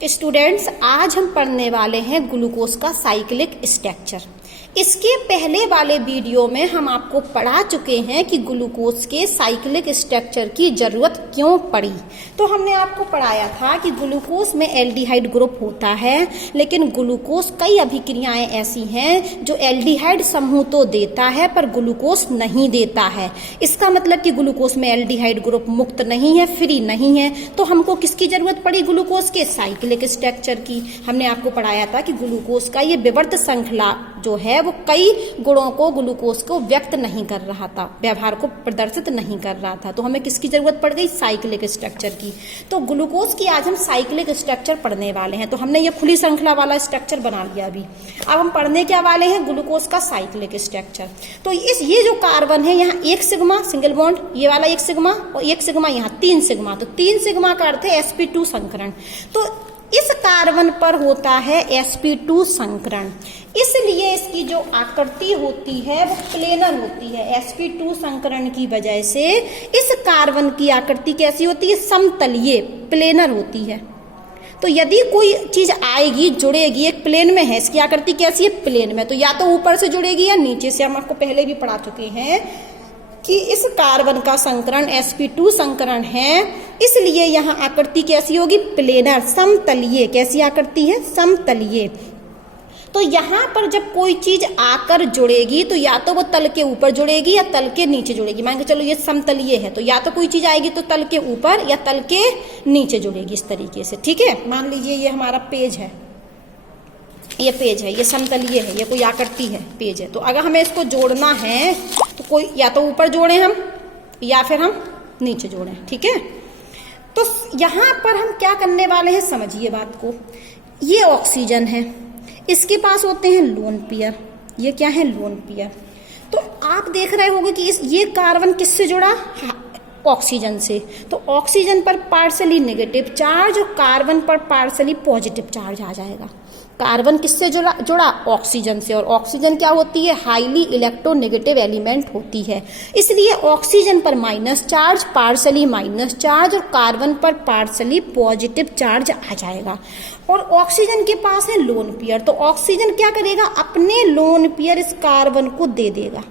Students, आज हम पढ़ने वाले हैं ग्लूकोज का साइक्लिक स्ट्रक्चर। इसके पहले वाले वीडियो में हम आपको पढ़ा चुके हैं कि ग्लूकोज के साइक्लिक स्ट्रक्चर की जरूरत क्यों पड़ी। तो हमने आपको पढ़ाया था कि ग्लूकोज में एल्डिहाइड ग्रुप होता है, लेकिन ग्लूकोज कई अभिक्रियाएं ऐसी हैं जो एल्डिहाइड समूह तो देता है पर ग्लूकोज नहीं देता है। इसका मतलब कि ग्लूकोज में एल्डिहाइड ग्रुप मुक्त नहीं है, फ्री नहीं है। तो हमको किसकी जरूरत पड़ी? ग्लूकोज के साइक्लिक स्ट्रक्चर की। हमने आपको पढ़ाया था कि ग्लूकोज का ये विवर्त श्रृंखला जो है वो कई गुणों को ग्लूकोज को व्यक्त नहीं कर रहा था, व्यवहार को प्रदर्शित नहीं कर रहा था। तो हमें किसकी जरूरत पड़ गई? साइक्लिक स्ट्रक्चर की। तो ग्लूकोज की आज हम साइक्लिक स्ट्रक्चर पढ़ने वाले हैं। तो हमने ये खुली श्रृंखला वाला स्ट्रक्चर बना लिया अभी। अब हम पढ़ने क्या वाले हैं? ग्लूकोज का साइक्लिक स्ट्रक्चर। तो ये जो कार्बन है, यहाँ एक सिग्मा सिंगल बॉन्ड, ये वाला एक सिग्मा और एक सिग्मा, यहाँ 3 सिग्मा। तो 3 सिग्मा का अर्थ है sp2 संकरण। तो इस कार्बन पर होता है sp2 संकरण, इसलिए इसकी जो आकृति होती है वो प्लेनर होती है। sp2 संकरण की वजह से इस कार्बन की आकृति कैसी होती है? समतलीय, प्लेनर होती है। तो यदि कोई चीज आएगी, जुड़ेगी, एक प्लेन में है, इसकी आकृति कैसी है? प्लेन में। तो या तो ऊपर से जुड़ेगी या नीचे से। हम आपको पहले भी पढ़ा चुके हैं कि इस कार्बन का संकरण sp2 संकरण है, इसलिए यहाँ आकृति कैसी होगी? प्लेनर, समतलीय। कैसी आकृति है? समतलीय। तो यहाँ पर जब कोई चीज आकर जुड़ेगी तो या तो वो तल के ऊपर जुड़ेगी या तल के नीचे जुड़ेगी। मान के चलो ये समतलीय है, तो या तो कोई चीज आएगी तो तल के ऊपर या तल के नीचे जुड़ेगी, इस तरीके से। ठीक है, मान लीजिए ये हमारा पेज है, ये पेज है, ये समतलीय है, ये कोई आकृति है, पेज है। तो अगर हमें इसको जोड़ना है तो कोई या तो ऊपर जोड़े हम या फिर हम नीचे जोड़े। ठीक है, तो यहाँ पर हम क्या करने वाले हैं, समझिए बात को। ये ऑक्सीजन है, इसके पास होते हैं लोन पेयर। ये क्या है? Lone pair. तो आप देख रहे होंगे कि ये कार्बन किससे जुड़ा? ऑक्सीजन से। तो ऑक्सीजन पर पार्शली नेगेटिव चार्ज और कार्बन पर पार्शली पॉजिटिव चार्ज आ जाएगा। कार्बन किससे जुड़ा? ऑक्सीजन से। और ऑक्सीजन क्या होती है? हाईली इलेक्ट्रोनेगेटिव एलिमेंट होती है, इसलिए ऑक्सीजन पर minus charge, partially minus charge, और कार्बन पर पार्शली पॉजिटिव चार्ज आ जाएगा। और ऑक्सीजन के पास है लोन पेयर। तो ऑक्सीजन क्या करेगा? अपने लोन पेयर इस कार्बन को दे देगा।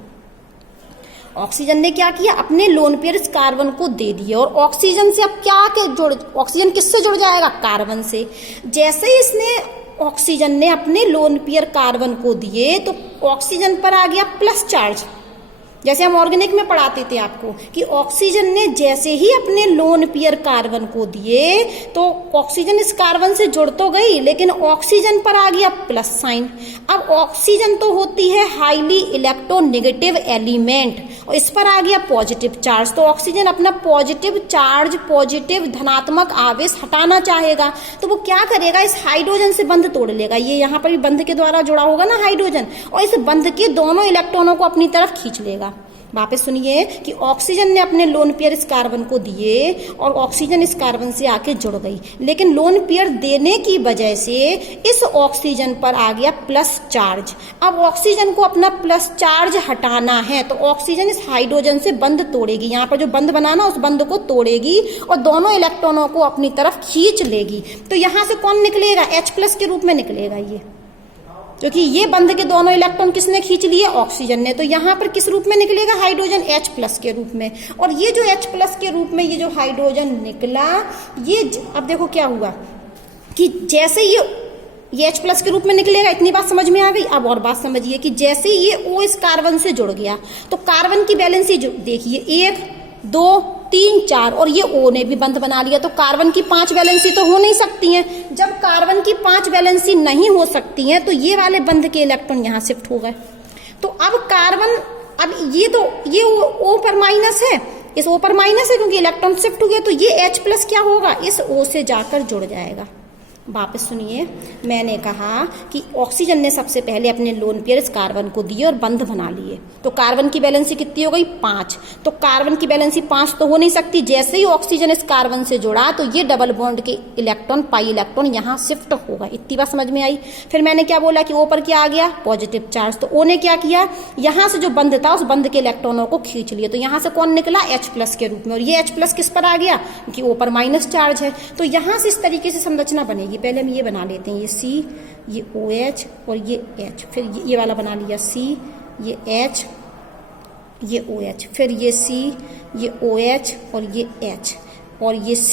ऑक्सीजन ने क्या किया? अपने लोन पेयर इस कार्बन को दे दिए। और ऑक्सीजन से अब क्या के जुड़, ऑक्सीजन किससे जुड़ जाएगा? कार्बन से। जैसे ही इसने ऑक्सीजन ने अपने लोन पेयर कार्बन को दिए तो ऑक्सीजन पर आ गया प्लस चार्ज। जैसे हम ऑर्गेनिक में पढ़ाते थे आपको कि ऑक्सीजन ने जैसे ही अपने लोन पेयर कार्बन को दिए तो ऑक्सीजन इस कार्बन से जुड़ तो गई, लेकिन ऑक्सीजन पर आ गया प्लस साइन। अब ऑक्सीजन तो होती है हाईली इलेक्ट्रोनेगेटिव एलिमेंट और इस पर आ गया पॉजिटिव चार्ज। तो ऑक्सीजन अपना पॉजिटिव चार्ज, पॉजिटिव धनात्मक आवेश हटाना चाहेगा, तो वो क्या करेगा? इस हाइड्रोजन से बंध तोड़ लेगा। ये यहाँ पर भी बंध के द्वारा जुड़ा होगा ना हाइड्रोजन, और इस बंध के दोनों इलेक्ट्रॉनों को अपनी तरफ खींच लेगा। वापस सुनिए कि ऑक्सीजन ने अपने लोन पेयर इस कार्बन को दिए और ऑक्सीजन इस कार्बन से आके जुड़ गई, लेकिन लोन पेयर देने की वजह से इस ऑक्सीजन पर आ गया प्लस चार्ज। अब ऑक्सीजन को अपना प्लस चार्ज हटाना है तो ऑक्सीजन इस हाइड्रोजन से बंध तोड़ेगी। यहाँ पर जो बंध बनाना उस बंध को तोड़ेगी और दोनों इलेक्ट्रॉनों को अपनी तरफ खींच लेगी। तो यहाँ से कौन निकलेगा? H+ के रूप में निकलेगा ये, क्योंकि ये बंध के दोनों इलेक्ट्रॉन किसने खींच लिए? ऑक्सीजन ने। तो यहाँ पर किस रूप में निकलेगा? हाइड्रोजन H+ के रूप में। और ये जो H+ के रूप में ये जो हाइड्रोजन निकला, ये अब देखो क्या हुआ कि जैसे ये H+ के रूप में निकलेगा। इतनी बात समझ में आ गई। अब और बात समझिए कि जैसे ये O इस कार्बन से जुड़ गया तो कार्बन की वैलेंसी देखिए 1 2 3 4, और ये O ने भी बंध बना लिया। तो कार्बन की 5 वैलेंसी तो हो नहीं सकती हैं। जब कार्बन की 5 वैलेंसी नहीं हो सकती हैं तो ये वाले बंध के इलेक्ट्रॉन यहाँ शिफ्ट हो गए। तो अब कार्बन, अब ये O पर माइनस है, इस O पर माइनस है क्योंकि इलेक्ट्रॉन शिफ्ट हो गया। तो ये H+ क्या होगा? इस O से जाकर जुड़ जाएगा। वापस सुनिए, मैंने कहा कि ऑक्सीजन ने सबसे पहले अपने लोन पेयर इस कार्बन को दिए और बंध बना लिए। तो कार्बन की वैलेंसी कितनी हो गई? 5। तो कार्बन की वैलेंसी 5 तो हो नहीं सकती। जैसे ही ऑक्सीजन इस कार्बन से जुड़ा तो ये डबल बॉन्ड के इलेक्ट्रॉन, पाई इलेक्ट्रॉन यहाँ शिफ्ट होगा। इतनी बात समझ में आई। फिर मैंने क्या बोला कि O पर क्या आ गया? Positive charge. तो O ने क्या किया? यहाँ से जो बंध था उस बंध के इलेक्ट्रॉनों को खींच लिए। तो यहाँ से कौन निकला? H+ के रूप में। और ये H+ किस पर आ गया? क्योंकि O पर माइनस चार्ज है। तो यहाँ से इस तरीके से संरचना बनेगी। ये पहले हम ये बना लेते हैं, ये C, ये OH और ये H, फिर ये वाला बना लिया C, ये H, ये OH, फिर ये C, ये OH और ये H, और ये C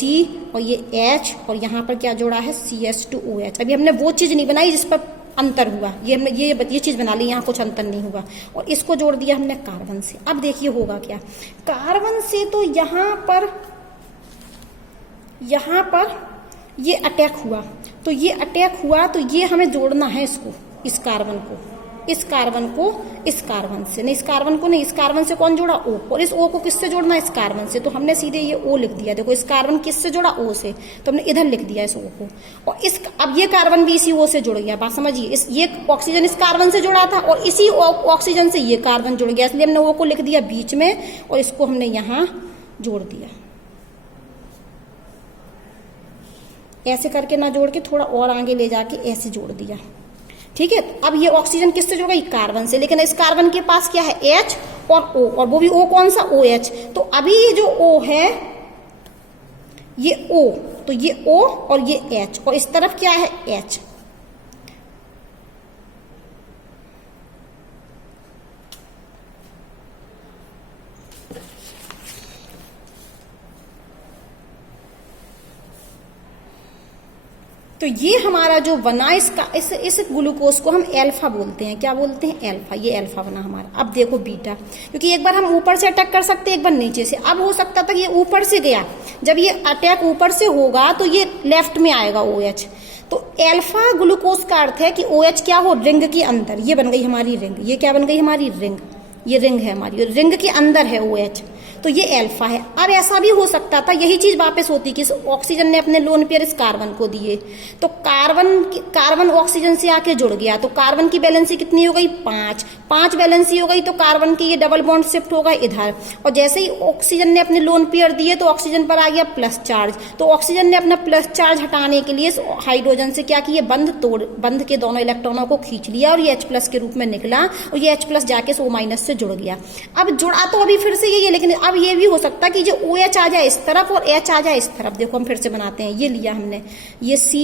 और ये H, और यहाँ पर क्या जोड़ा है CS2OH। अभी हमने वो चीज़ नहीं बनाई जिस पर अंतर हुआ, ये हमने ये चीज़ बना ली, यहाँ कुछ अंतर नहीं हुआ, और इसको जोड़ दिया हमने कार्बन से। अब देखिए होगा क्या, कार्बन से तो यहाँ पर ये अटैक हुआ, तो ये अटैक हुआ तो ये हमें जोड़ना है इसको, इस कार्बन को इस कार्बन से, नहीं इस कार्बन को नहीं, इस कार्बन से कौन जोड़ा O, और इस O को किससे जोड़ना है, इस कार्बन से, तो हमने सीधे ये O लिख दिया। देखो इस कार्बन किससे जोड़ा, O से, तो हमने इधर लिख दिया इस O को, और अब ये कार्बन भी इसी O से जुड़ गया। बात समझिए, ये ऑक्सीजन इस कार्बन से जुड़ा था और इसी ऑक्सीजन से ये कार्बन जुड़ गया, इसलिए हमने O को लिख दिया बीच में और इसको हमने यहाँ जोड़ दिया। ऐसे करके ना जोड़ के थोड़ा और आगे ले जाके ऐसे जोड़ दिया, ठीक है। अब ये ऑक्सीजन किससे जुड़ गई, कार्बन से, लेकिन इस कार्बन के पास क्या है H और O, और वो भी O कौन सा, OH। तो अभी ये जो O है ये O, तो ये O और ये H, और इस तरफ क्या है H। तो ये हमारा जो बना इसका, इस ग्लूकोज को हम एल्फा बोलते हैं। क्या बोलते हैं, एल्फा। ये एल्फा बना हमारा। अब देखो बीटा, क्योंकि एक बार हम ऊपर से अटैक कर सकते हैं, एक बार नीचे से। अब हो सकता था कि ये ऊपर से गया, जब ये अटैक ऊपर से होगा तो ये लेफ्ट में आएगा OH। तो एल्फा ग्लूकोज का अर्थ है कि OH क्या हो, रिंग के अंदर। ये बन गई हमारी रिंग, ये क्या बन गई हमारी रिंग, ये रिंग है हमारी, रिंग के अंदर है OH, तो ये एल्फा है। अब ऐसा भी हो सकता था, यही चीज वापस होती कि ऑक्सीजन ने अपने लोन पेयर इस कार्बन को दिए, तो कार्बन ऑक्सीजन से आके जुड़ गया, तो कार्बन की वैलेंसी कितनी हो गई, 5 वैलेंसी हो गई, तो कार्बन की ये डबल बॉन्ड शिफ्ट होगा इधर, और जैसे ही ऑक्सीजन ने अपने लोन पेयर दिए तो ऑक्सीजन पर आ गया प्लस चार्ज, तो ऑक्सीजन ने अपना प्लस चार्ज हटाने के लिए हाइड्रोजन से क्या किया, बंध के दोनों इलेक्ट्रॉनों को खींच लिया और ये H+ के रूप में निकला, और ये H+ जाके O- से जुड़ गया। अब जुड़ा तो अभी फिर से यही है, लेकिन अब ये भी हो सकता है कि जो OH आ जाए इस तरफ और H आ जाए इस तरफ। देखो हम फिर से बनाते हैं, ये लिया हमने, ये C,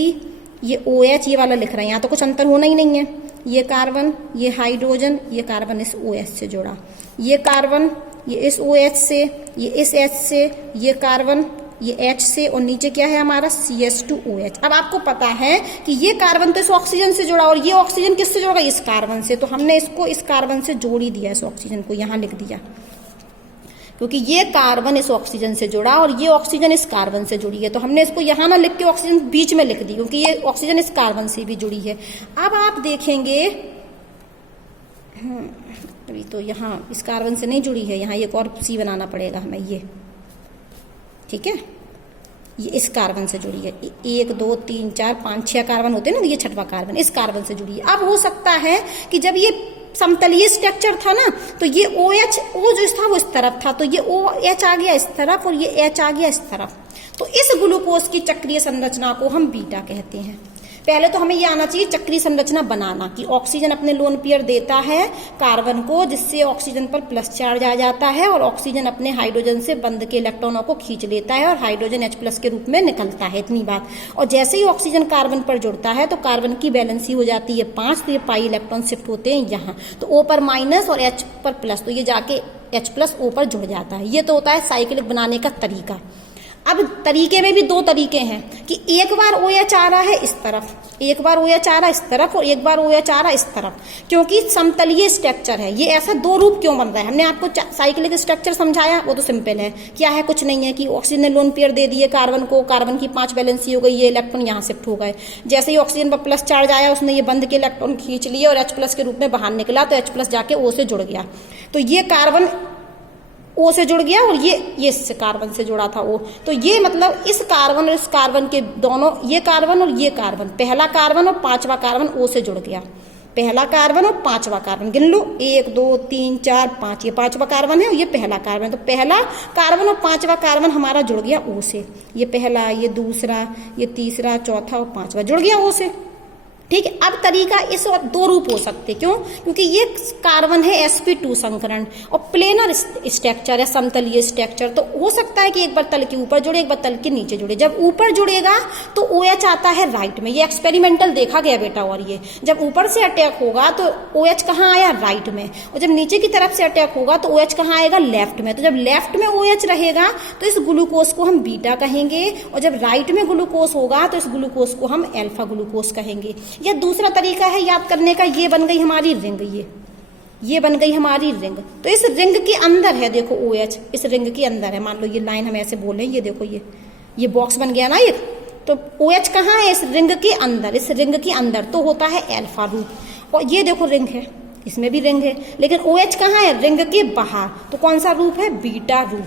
ये OH, ये वाला लिख रहे हैं, यहाँ तो कुछ अंतर होना ही नहीं है। ये कार्बन, ये हाइड्रोजन, ये कार्बन इस OH से जुड़ा, ये कार्बन ये इस OH से, ये इस H से, ये कार्बन ये H से, और नीचे क्या है हमारा CS2OH। अब आपको पता है कि ये कार्बन तो इस ऑक्सीजन से जुड़ा, और ये ऑक्सीजन किससे जुड़ा, इस कार्बन से, तो हमने इसको इस कार्बन से जोड़ ही दिया, इस ऑक्सीजन को यहाँ लिख दिया, क्योंकि ये कार्बन इस ऑक्सीजन से जुड़ा और ये ऑक्सीजन इस कार्बन से जुड़ी है, तो हमने इसको यहाँ ना लिख के ऑक्सीजन बीच में लिख दी, क्योंकि ये ऑक्सीजन इस कार्बन से भी जुड़ी है। अब आप देखेंगे अभी तो यहाँ इस कार्बन से नहीं जुड़ी है, यहाँ एक और C बनाना पड़ेगा हमें, ये ठीक है, ये इस कार्बन से जुड़ी है। 1 2 3 4 5 6 कार्बन होते हैं ना, ये छठवां कार्बन इस कार्बन से जुड़ी है। अब हो सकता है कि जब ये समतलीय स्ट्रक्चर था ना, तो ये OH O जो था वो इस तरफ था, तो ये OH आ गया इस तरफ और ये H आ गया इस तरफ, तो इस ग्लूकोज की चक्रीय संरचना को हम बीटा कहते हैं। पहले तो हमें ये आना चाहिए चक्रीय संरचना बनाना, कि ऑक्सीजन अपने लोन पेयर देता है कार्बन को, जिससे ऑक्सीजन पर प्लस चार्ज आ जाता है, और ऑक्सीजन अपने हाइड्रोजन से बंध के इलेक्ट्रॉनों को खींच लेता है और हाइड्रोजन H+ के रूप में निकलता है, इतनी बात। और जैसे ही ऑक्सीजन कार्बन पर जुड़ता है तो कार्बन की वैलेंसी हो जाती है 5, तो ये पाई इलेक्ट्रॉन शिफ्ट होते हैं यहाँ, तो O पर माइनस और H पर प्लस, तो ये जाके H+ O पर जुड़ जाता है। ये तो होता है साइक्लिक बनाने का तरीका। अब तरीके में भी 2 तरीके हैं, कि एक बार OH आ रहा है इस तरफ, एक बार OH आ रहा है इस तरफ, और एक बार OH आ रहा है इस तरफ, क्योंकि समतलीय स्ट्रक्चर है। ये ऐसा 2 रूप क्यों बन रहा है, हमने आपको साइक्लिक स्ट्रक्चर समझाया, वो तो सिंपल है, क्या है, कुछ नहीं है, कि ऑक्सीजन ने लोन पेयर दे दिए कार्बन को, कार्बन की 5 वैलेंसी हो गई, ये इलेक्ट्रॉन यहाँ शिफ्ट हो गए, जैसे ही ऑक्सीजन पर प्लस चार्ज आया उसने ये बंध के इलेक्ट्रॉन खींच लिए और H+ के रूप में बाहर निकला, तो H+ जाके O से जुड़ गया, तो ये कार्बन O से जुड़ गया, और ये इससे कार्बन से जुड़ा था O, तो ये मतलब इस कार्बन और इस कार्बन के दोनों, ये कार्बन और ये कार्बन, पहला कार्बन और 5वां कार्बन O से जुड़ गया, पहला कार्बन और 5वां कार्बन, गिन लो 1 2 3 4 5, ये 5वां कार्बन है और ये पहला कार्बन, तो पहला कार्बन और 5वां कार्बन हमारा जुड़ गया O से, ये पहला, ये दूसरा, ये तीसरा, चौथा और 5वां जुड़ गया O से। ठीक है। अब तरीका इस और दो रूप हो सकते, क्यों? क्योंकि ये कार्बन है sp2 संकरण और प्लेनर स्ट्रक्चर है, समतलीय स्ट्रक्चर, तो हो सकता है कि एक बार तल के ऊपर जुड़े, एक बार तल के नीचे जुड़े। जब ऊपर जुड़ेगा तो OH आता है राइट में, ये एक्सपेरिमेंटल देखा गया बेटा। और ये जब ऊपर से अटैक होगा तो OH कहाँ आया? राइट में। और जब नीचे की तरफ से अटैक होगा तो OH कहाँ आएगा? लेफ्ट में। तो जब लेफ्ट में OH रहेगा तो इस ग्लूकोज को हम बीटा कहेंगे, और जब राइट में ग्लूकोज होगा तो इस ग्लूकोज को हम अल्फा ग्लूकोज कहेंगे। या दूसरा तरीका है याद करने का, ये बन गई हमारी रिंग, ये बन गई हमारी रिंग। तो इस रिंग के अंदर है, देखो OH इस रिंग के अंदर है। मान लो ये लाइन हम ऐसे बोले, ये देखो ये बॉक्स बन गया ना ये। तो OH कहाँ है? इस रिंग के अंदर, इस रिंग के अंदर तो होता है अल्फा रूप। और ये देखो रिंग है, इसमें भी रिंग है, लेकिन OH कहाँ है? रिंग के बाहर। तो कौन सा रूप है? बीटा रूप।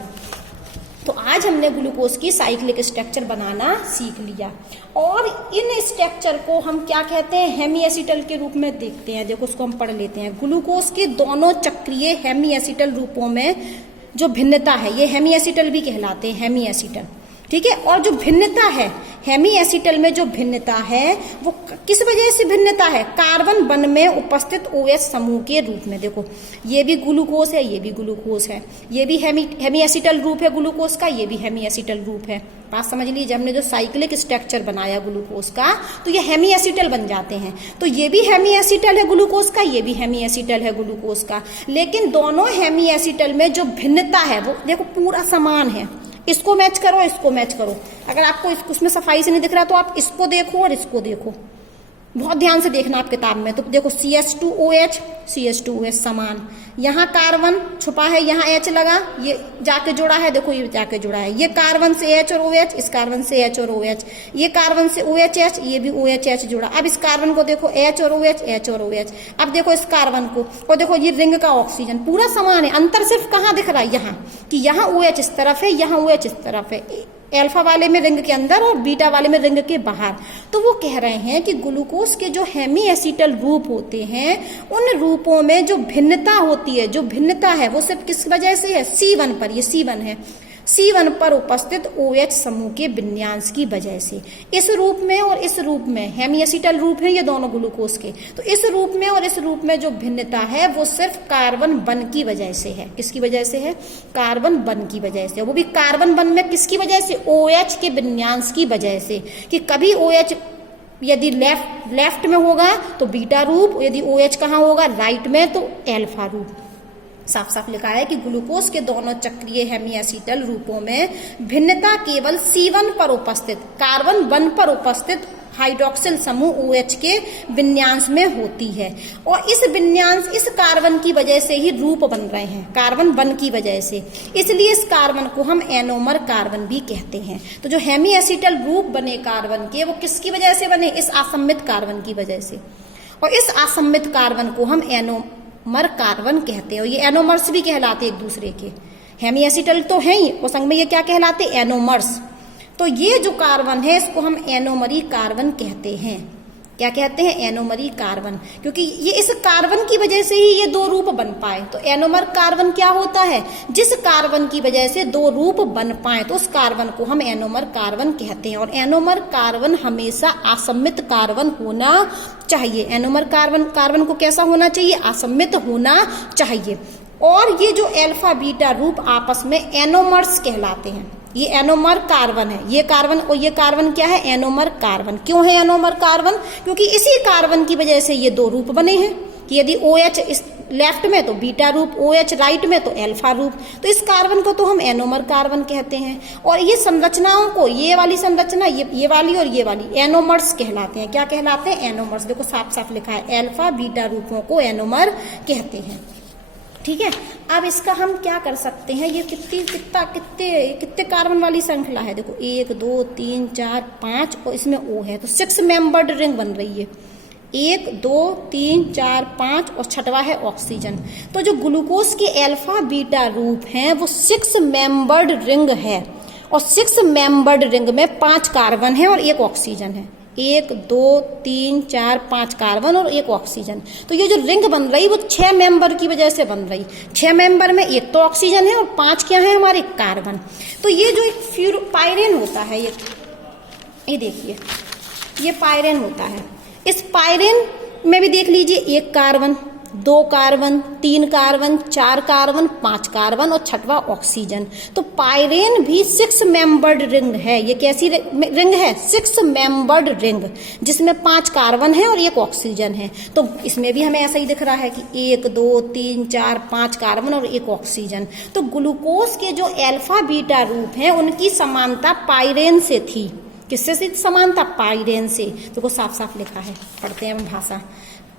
तो आज हमने ग्लूकोज की साइक्लिक स्ट्रक्चर बनाना सीख लिया, और इन स्ट्रक्चर को हम क्या कहते हैं? हेमी एसिटल के रूप में देखते हैं। देखो उसको हम पढ़ लेते हैं। ग्लूकोज के दोनों चक्रीय हेमी एसिटल रूपों में जो भिन्नता है, ये हेमी एसिटल भी कहलाते हैं, हेमी एसिटल, ठीक है। और जो भिन्नता है हेमी एसिटल में, जो भिन्नता है वो किस वजह से भिन्नता है? कार्बन वन में उपस्थित OH समूह के रूप में। देखो ये भी ग्लूकोज है, ये भी ग्लूकोज है, ये भी हेमी एसिटल रूप है ग्लूकोज का, ये भी हेमी एसिटल रूप है। बात समझ लीजिए, हमने जो साइक्लिक स्ट्रक्चर बनाया ग्लूकोज का, तो ये हेमी एसिटल बन जाते हैं। तो ये भी हेमी एसिटल है ग्लूकोज का, ये भी हेमी एसिटल है ग्लूकोज का, लेकिन दोनों हेमी एसिटल में जो भिन्नता है वो देखो पूरा समान है। इसको मैच करो, इसको मैच करो। अगर आपको उसमें सफाई से नहीं दिख रहा तो आप इसको देखो और इसको देखो, बहुत ध्यान से देखना आप किताब में। तो देखो CH2OH समान, यहाँ कार्बन छुपा है, यहाँ H लगा, ये जाके जुड़ा है, देखो ये जाके जुड़ा है। ये कार्बन से H और OH, इस कार्बन से H और OH, ये कार्बन से OHH, ये भी OHH जुड़ा। अब इस कार्बन को देखो H और OH, H और OH। अब देखो इस कार्बन को, और देखो ये रिंग का ऑक्सीजन पूरा समान है। अंतर सिर्फ कहाँ दिख रहा है? यहाँ, कि यहाँ OH इस तरफ है, यहाँ OH इस तरफ है, अल्फा वाले में रिंग के अंदर और बीटा वाले में रिंग के बाहर। तो वो कह रहे हैं कि ग्लूकोज के जो हेमी एसिटल रूप होते हैं, उन रूपों में जो भिन्नता होती है, जो भिन्नता है वो सिर्फ किस वजह से है? C1 पर, ये C1 है, C1 पर उपस्थित OH समूह के विन्यास की वजह से। इस रूप में और इस रूप में हेमी एसिटल रूप है ये दोनों ग्लूकोज के। तो इस रूप में और इस रूप में जो भिन्नता है वो सिर्फ कार्बन वन की वजह से है। किसकी वजह से है? कार्बन वन की वजह से। वो भी कार्बन वन में किसकी वजह से? OH के विन्यास की वजह से, कि कभी OH यदि लेफ्ट में होगा तो बीटा रूप, यदि OH कहाँ होगा? राइट में, तो अल्फा रूप। साफ साफ लिखा है कि ग्लूकोज के दोनों चक्रीय हेमी एसिटल रूपों में भिन्नता केवल C1 पर उपस्थित कार्बन वन पर उपस्थित हाइड्रोक्सिल समूह OH के विन्यास में होती है। और इस विन्यास, इस कार्बन की वजह से ही रूप बन रहे हैं, कार्बन वन की वजह से। इसलिए इस कार्बन को हम एनोमर कार्बन भी कहते हैं। तो जो हेमी एसिटल रूप बने कार्बन के, वो किसकी वजह से बने? इस असम्मित कार्बन की वजह से। और इस असम्मित कार्बन को हम एनोमर कार्बन कहते हैं। और ये एनोमर्स भी कहलाते एक दूसरे के। हेमी एसिटल तो है ही, और संग में ये क्या कहलाते? एनोमर्स। तो ये जो कार्बन है इसको हम एनोमरी कार्बन कहते हैं। क्या कहते हैं? एनोमरी कार्बन, क्योंकि ये इस कार्बन की वजह से ही ये दो रूप बन पाए। तो एनोमर कार्बन क्या होता है? जिस कार्बन की वजह से दो रूप बन पाए, तो उस कार्बन को हम एनोमर कार्बन कहते हैं। और एनोमर कार्बन हमेशा असम्मित कार्बन होना चाहिए। एनोमर कार्बन को कैसा होना चाहिए? असम्मित होना चाहिए। और ये जो अल्फा बीटा रूप आपस में एनोमर्स कहलाते हैं। ये एनोमर कार्बन है, ये कार्बन और ये कार्बन क्या है? Anomer carbon. क्यों है एनोमर कार्बन? क्योंकि इसी कार्बन की वजह से ये दो रूप बने हैं, कि यदि OH इस लेफ्ट में तो बीटा रूप, OH राइट में तो अल्फा रूप। तो इस कार्बन को तो हम एनोमर कार्बन कहते हैं। और ये संरचनाओं को, ये वाली संरचना, ये वाली और ये वाली, एनोमर्स कहलाते हैं। क्या कहलाते हैं? एनोमर्स। देखो साफ साफ लिखा है, अल्फा बीटा रूपों को एनोमर कहते हैं। ठीक है। अब इसका हम क्या कर सकते हैं? ये कितने कार्बन वाली श्रृंखला है? देखो 1 2 3 4 5 और इसमें O है, तो 6 मेंबर्ड रिंग बन रही है। 1 2 3 4 5 और छठवा है ऑक्सीजन। तो जो ग्लूकोज के अल्फा बीटा रूप हैं वो 6 मेंबर्ड रिंग है। और 6 मेंबर्ड रिंग में 5 कार्बन है और 1 ऑक्सीजन है। 1 2 3 4 5 कार्बन और 1 ऑक्सीजन। तो ये जो रिंग बन रही वो 6 मेंबर की वजह से बन रही। 6 मेंबर में 1 तो ऑक्सीजन है और 5 क्या है? हमारे कार्बन। तो ये जो एक पायरेन होता है, ये देखिए, ये पायरेन होता है। इस पायरेन में भी देख लीजिए, 1 carbon, 2 carbon, 3 carbon, 4 carbon, 5 carbon और 6वां ऑक्सीजन। तो पायरेन भी 6 मेंबर्ड रिंग है। ये कैसी रिंग है? 6 मेंबर्ड रिंग, जिसमें 5 कार्बन है और 1 ऑक्सीजन है। तो इसमें भी हमें ऐसा ही दिख रहा है कि 1 2 3 4 5 कार्बन और 1 ऑक्सीजन। तो ग्लूकोज के जो अल्फा बीटा रूप हैं उनकी समानता पायरेन से थी। किससे समानता? पायरेन से। देखो साफ साफ लिखा है, पढ़ते हैं हम भाषा।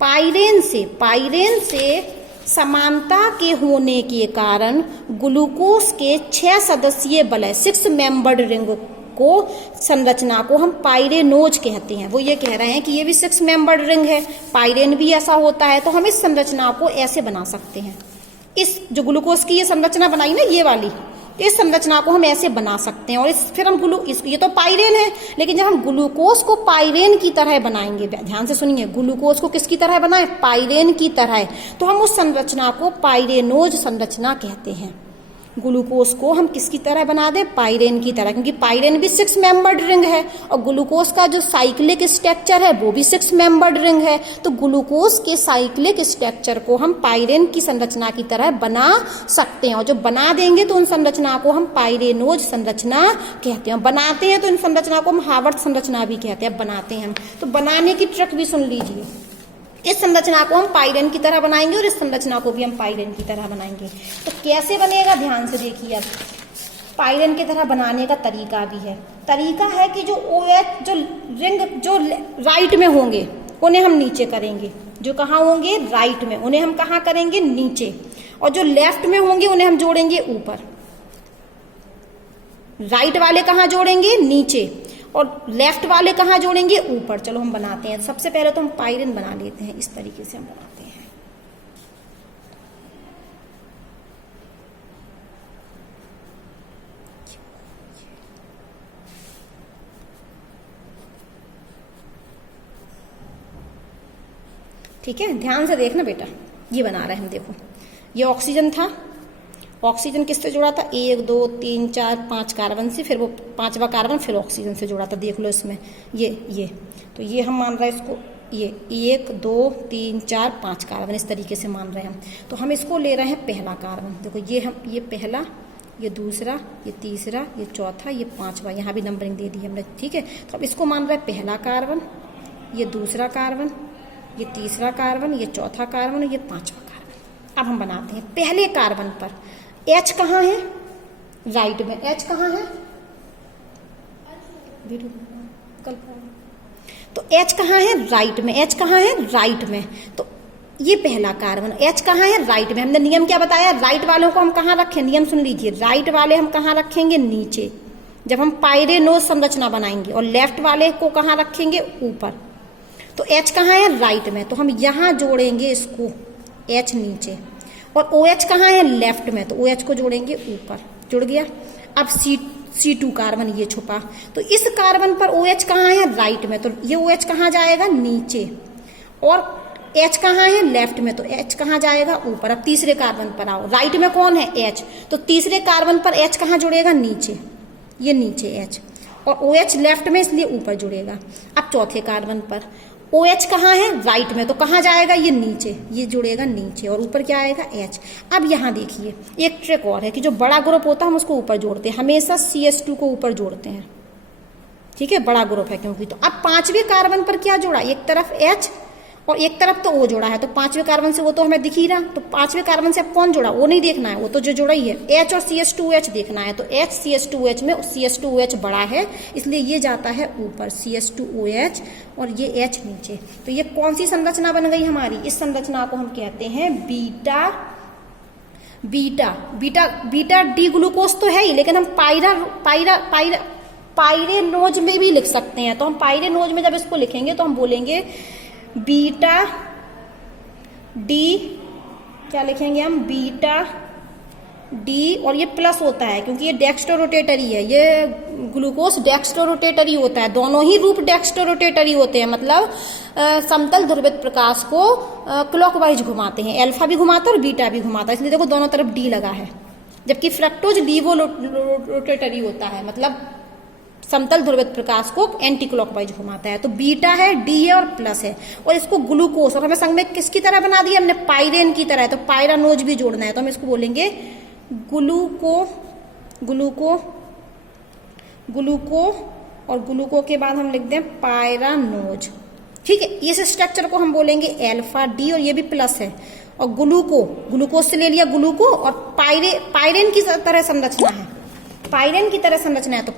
पायरेन से समानता के होने के कारण ग्लूकोज के 6 सदस्यीय वलय 6 मेंबर्ड रिंग को संरचना को हम पायरेनोज कहते हैं। वो ये कह रहे हैं कि ये भी 6 मेंबर्ड रिंग है, पायरेन भी ऐसा होता है। तो हम इस संरचना को ऐसे बना सकते हैं। इस जो ग्लूकोज की ये संरचना बनाई ना, ये वाली, इस संरचना को हम ऐसे बना सकते हैं। और फिर हम ये तो पायरेन है, लेकिन जब हम ग्लूकोज को पायरेन की तरह बनाएंगे, ध्यान से सुनिए, ग्लूकोज को किसकी तरह बनाए? पायरेन की तरह। तो हम उस संरचना को पायरेनोज संरचना कहते हैं। ग्लूकोज को हम किसकी तरह बना दें? पायरेन की तरह, क्योंकि पायरेन भी 6 मेंबर्ड रिंग है और ग्लूकोज का जो साइक्लिक स्ट्रक्चर है वो भी 6 मेंबर्ड रिंग है। तो ग्लूकोज के साइक्लिक स्ट्रक्चर को हम पायरेन की संरचना की तरह बना सकते हैं। और जो बना देंगे तो उन संरचना को हम पायरेनोज संरचना कहते हैं। बनाते हैं तो इन संरचना को हम हार्वर्ड संरचना भी कहते हैं। बनाते हैं हम, तो बनाने की ट्रिक भी सुन लीजिए। इस संरचना को हम पायरेन की तरह बनाएंगे और इस संरचना को भी हम पायरेन की तरह बनाएंगे। तो कैसे बनेगा? ध्यान से देखिए। अब पायरेन की तरह बनाने का तरीका भी है। तरीका है कि जो OH जो रिंग जो राइट में होंगे उन्हें हम नीचे करेंगे, जो कहाँ होंगे? राइट में, उन्हें हम कहाँ करेंगे? नीचे। और जो लेफ्ट में होंगे उन्हें हम जोड़ेंगे ऊपर। राइट वाले कहाँ जोड़ेंगे? नीचे। और लेफ्ट वाले कहाँ जोड़ेंगे? ऊपर। चलो हम बनाते हैं। सबसे पहले तो हम पायरेन बना लेते हैं। इस तरीके से हम बनाते हैं। ठीक है, ध्यान से देखना बेटा। ये बना रहे हैं हम, देखो ये ऑक्सीजन था। ऑक्सीजन किससे जुड़ा था? 1 2 3 4 5 कार्बन से, फिर वो 5वां कार्बन फिर ऑक्सीजन से जुड़ा था। देख लो इसमें ये तो ये हम मान रहे हैं इसको, ये 1 2 3 4 5 कार्बन इस तरीके से मान रहे हैं हम। तो हम इसको ले रहे हैं पहला कार्बन। देखो ये पहला, ये दूसरा, ये तीसरा, ये चौथा, ये 5वां। यहाँ भी नंबरिंग दे दी हमने। ठीक है, तो अब इसको मान रहे हैं पहला कार्बन, ये दूसरा कार्बन, ये तीसरा कार्बन, ये चौथा कार्बन, ये 5वां कार्बन। अब हम बनाते हैं। पहले कार्बन पर H कहाँ है? राइट में। H कहाँ है? तो H कहाँ है? राइट में। H कहाँ है? राइट में। तो ये पहला कार्बन। H कहाँ है? राइट में। हमने नियम क्या बताया? राइट वालों को हम कहाँ रखें? नियम सुन लीजिए। राइट वाले हम कहाँ रखेंगे? नीचे, जब हम पायरेनोज संरचना बनाएंगे। और लेफ्ट वाले को कहाँ रखेंगे? ऊपर। तो H कहाँ है? राइट में। तो हम यहाँ जोड़ेंगे इसको, H नीचे। और OH कहाँ है? लेफ्ट में। तो OH को जोड़ेंगे ऊपर। जुड़ गया। अब C2 कार्बन ये छुपा। तो इस कार्बन पर OH कहाँ है? राइट में। तो ये OH कहाँ जाएगा? नीचे। और H कहाँ है? लेफ्ट में। तो H कहाँ जाएगा? ऊपर। अब तीसरे कार्बन पर आओ। राइट में कौन है? H। तो तीसरे कार्बन पर H कहाँ जुड़ेगा? नीचे। ये नीचे H। और OH लेफ्ट में, इसलिए ऊपर जुड़ेगा। अब चौथे कार्बन पर OH कहाँ है? राइट में। तो कहाँ जाएगा? ये नीचे, ये जुड़ेगा नीचे। और ऊपर क्या आएगा? H। अब यहाँ देखिए, एक ट्रिक और है कि जो बड़ा ग्रुप होता है हम उसको ऊपर जोड़ते हैं। हमेशा CH2 को ऊपर जोड़ते हैं। ठीक है, बड़ा ग्रुप है क्योंकि। तो अब 5वें कार्बन पर क्या जोड़ा? एक तरफ H और एक तरफ तो O जोड़ा है। तो 5वें कार्बन से वो तो हमें दिख ही रहा। तो 5वें कार्बन से अब कौन जोड़ा? वो नहीं देखना है, वो तो जो जुड़ा ही है। H और CH2H देखना है। तो H CH2H में CH2OH बड़ा है, इसलिए ये जाता है ऊपर, CH2OH, और ये H नीचे। तो ये कौन सी संरचना बन गई हमारी? इस संरचना को हम कहते हैं बीटा डी ग्लूकोज तो है ही, लेकिन हम पायरेनोज में भी लिख सकते हैं। तो हम पायरेनोज में जब इसको लिखेंगे तो हम बोलेंगे बीटा डी, क्या लिखेंगे हम? Beta D. और ये प्लस होता है क्योंकि ये डेक्स्ट्रोरोटेटरी है। ये ग्लूकोज डेक्स्ट्रोरोटेटरी होता है। दोनों ही रूप डेक्स्ट्रोरोटेटरी होते हैं, मतलब समतल ध्रुवित प्रकाश को क्लॉकवाइज घुमाते हैं। अल्फा भी घुमाता है और बीटा भी घुमाता है, इसलिए देखो दोनों तरफ डी लगा है। जबकि फ्रक्टोज लीवो रोटेटरी होता है, मतलब समतल ध्रुवित प्रकाश को एंटी क्लॉकवाइज घुमाता है। तो बीटा है, डी है और प्लस है, और इसको ग्लूकोज, और हमें संग में किसकी तरह बना दिया हमने, पायरेन की तरह है, तो पायरानोज भी जोड़ना है, तो हम इसको बोलेंगे ग्लूको और ग्लूको के बाद हम लिख दें पायरानोज। ठीक है, इस स्ट्रक्चर को हम बोलेंगे अल्फा डी, और ये भी प्लस है। और ग्लूकोज से ले लिया ग्लूको, और पायरेन की तरह संरचना है, पायरेन की तरह संरचना है, तो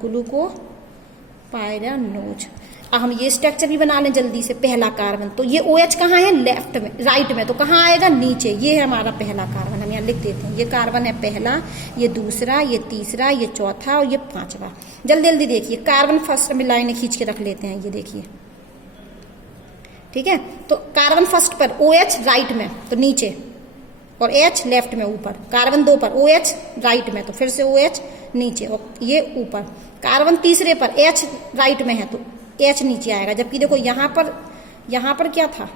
ग्लूको पायरानोज। अब हम ये स्ट्रक्चर भी बना लें जल्दी से। पहला कार्बन, तो ये OH कहाँ है, लेफ्ट में, राइट में, तो कहाँ आएगा, नीचे। ये है हमारा पहला कार्बन, हम यहाँ लिख देते हैं, ये कार्बन है पहला, ये दूसरा, ये तीसरा, ये चौथा और ये पांचवा। जल्दी जल्दी देखिए, कार्बन फर्स्ट में लाइनें खींच के रख लेते हैं, ये देखिए। ठीक है, तो कार्बन फर्स्ट पर OH राइट में, तो नीचे, और H लेफ्ट में ऊपर। कार्बन 2 पर OH राइट में, तो फिर से OH नीचे, और ये ऊपर। कार्बन तीसरे पर H राइट में है, तो H नीचे आएगा। जबकि देखो यहां पर क्या था,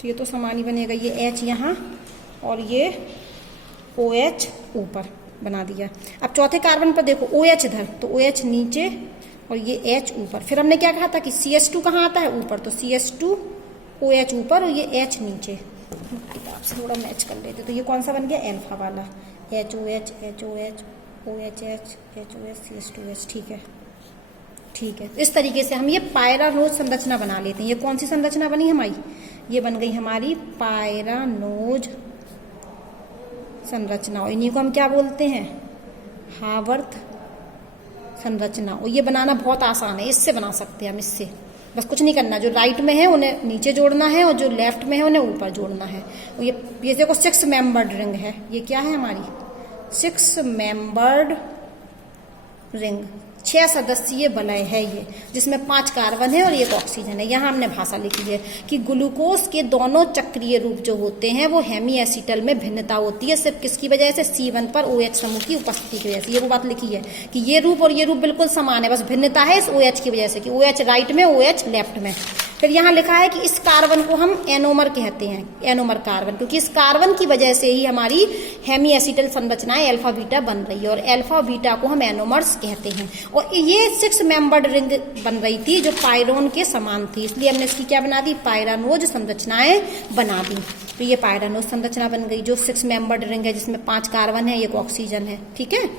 तो ये तो समान ही बनेगा, ये H यहाँ और ये OH ऊपर बना दिया। अब चौथे कार्बन पर देखो OH इधर, तो OH नीचे और ये H ऊपर। फिर हमने क्या कहा था कि CH2 कहाँ आता है, ऊपर, तो CH2 OH ऊपर और ये H नीचे। किताब से थोड़ा मैच कर लेते, तो ये कौन सा बन गया, अल्फा वाला, HOH HOH OHH HOH CH2H। ठीक है, इस तरीके से हम ये पायरानोज संरचना बना लेते हैं। ये कौन सी संरचना बनी हमारी, ये बन गई हमारी पायरानोज संरचना, और इन्हीं को हम क्या बोलते हैं, हावर्थ संरचना। और ये बनाना बहुत आसान है, इससे बना सकते हैं हम, इससे बस कुछ नहीं करना, जो राइट में है उन्हें नीचे जोड़ना है और जो लेफ्ट में है उन्हें ऊपर जोड़ना है। और ये देखो 6 मेंबर्ड रिंग है, ये क्या है हमारी 6 मेंबर्ड रिंग, 6 सदस्यीय वलय है ये, जिसमें 5 कार्बन है और 1 ऑक्सीजन है। यहाँ हमने भाषा लिखी है कि ग्लूकोज के दोनों चक्रीय रूप जो होते हैं वो हेमी एसिटल में भिन्नता होती है, सिर्फ किसकी वजह से, C1 पर OH समूह की उपस्थिति की वजह से। ये वो बात लिखी है कि ये रूप और ये रूप बिल्कुल समान है, बस भिन्नता है इस OH की वजह से कि OH राइट में, OH लेफ्ट में। फिर यहाँ लिखा है कि इस कार्बन को हम एनोमर कहते हैं, एनोमर कार्बन, क्योंकि इस कार्बन की वजह से ही हमारी हेमी एसिटल संरचनाएं अल्फा बीटा बन रही है, और अल्फा बीटा को हम एनोमर्स कहते हैं। और ये 6 मेंबर्ड रिंग बन रही थी जो पायरोन के समान थी, इसलिए हमने इसकी क्या बना दी, पायरानोज संरचनाएं बना दी। तो ये पायरानोज संरचना बन गई जो 6 मेंबर्ड रिंग है, जिसमें 5 कार्बन है, 1 ऑक्सीजन है। ठीक है।